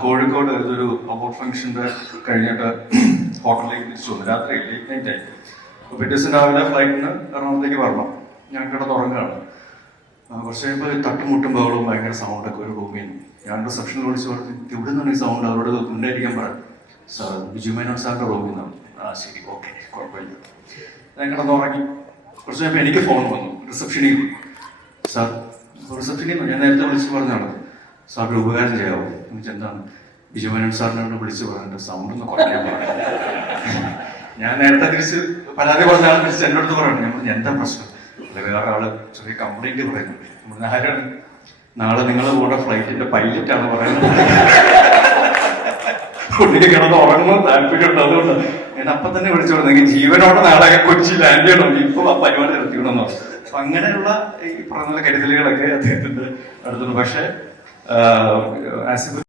കോഴിക്കോട് ഇതൊരു അവാർഡ് ഫംഗ്ഷന്റെ കഴിഞ്ഞിട്ട് ഹോട്ടലിലേക്ക് തിരിച്ചു വന്നു. രാത്രി ലേറ്റ് നൈറ്റ് ആയി. പിറ്റേ ദിവസം രാവിലെ ഫ്ലൈറ്റിന് എറണാകുളത്തേക്ക് വരണം. ഞാൻ കിടന്നുറങ്ങുകയാണ്. കുറച്ച് കഴിയുമ്പോൾ തട്ടുമുട്ടും ബഹളവും ഭയങ്കര സൗണ്ടൊക്കെ ഒരു റൂമിൽ നിന്ന്. ഞാൻ റിസപ്ഷനിൽ വിളിച്ച് പറഞ്ഞു, ഇവിടെ നിന്നാണ് ഈ സൗണ്ട്, അവരോട് മുന്നേറിക്കാൻ പറയാം. സാർ ബിജു മേനോൻ സാറിന്റെ റൂമിൽ നിന്നാണ്. ശരി, ഓക്കെ, കുഴപ്പമില്ല. ഞാൻ കിടന്നുറങ്ങി. കുറച്ച് കഴിയുമ്പോൾ എനിക്ക് ഫോൺ വന്നു റിസപ്ഷനിൽ. സാർ റിസപ്ഷനിൽ നിന്ന് ഞാൻ നേരത്തെ വിളിച്ച് പറഞ്ഞാണ്, സാർ ഒരു ഉപകാരം ചെയ്യാമോ? എനിക്ക് എന്താണ്? ബിജു മേനോൻ സാറിനോട് വിളിച്ച് പറഞ്ഞിട്ട് സൗണ്ട് ഒന്ന് കുറയ്ക്കാൻ പറഞ്ഞു. ഞാൻ നേരത്തെ തിരിച്ച് പരാതി പറഞ്ഞാൽ തിരിച്ച് എൻ്റെ അടുത്ത് പറയണം. ഞാൻ പറഞ്ഞു, എന്താ പ്രശ്നം? വേറെ ആള് ചെറിയ കംപ്ലൈന്റ് പറയുന്നുണ്ട്. നമ്മൾ ആരാണ്? നാളെ നിങ്ങളുടെ കൂടെ ഫ്ലൈറ്റിന്റെ പൈലറ്റാണ് പറയുന്നത്. കുട്ടിക്ക് കിടന്ന് ഉറങ്ങുമ്പോൾ താല്പര്യമുണ്ട്. അതുകൊണ്ട് ഞാൻ അപ്പം തന്നെ വിളിച്ചു പറഞ്ഞു, ജീവനോടെ നാളെ കൊച്ചി ലാൻഡ് ചെയ്യണം, ഇപ്പൊ പരിപാടി നിർത്തിക്കണമെന്ന് പറഞ്ഞു. അപ്പൊ അങ്ങനെയുള്ള ഈ പറഞ്ഞ കരുതലുകളൊക്കെ അദ്ദേഹത്തിന്റെ അടുത്തുണ്ട്. പക്ഷെ ആസിഫ്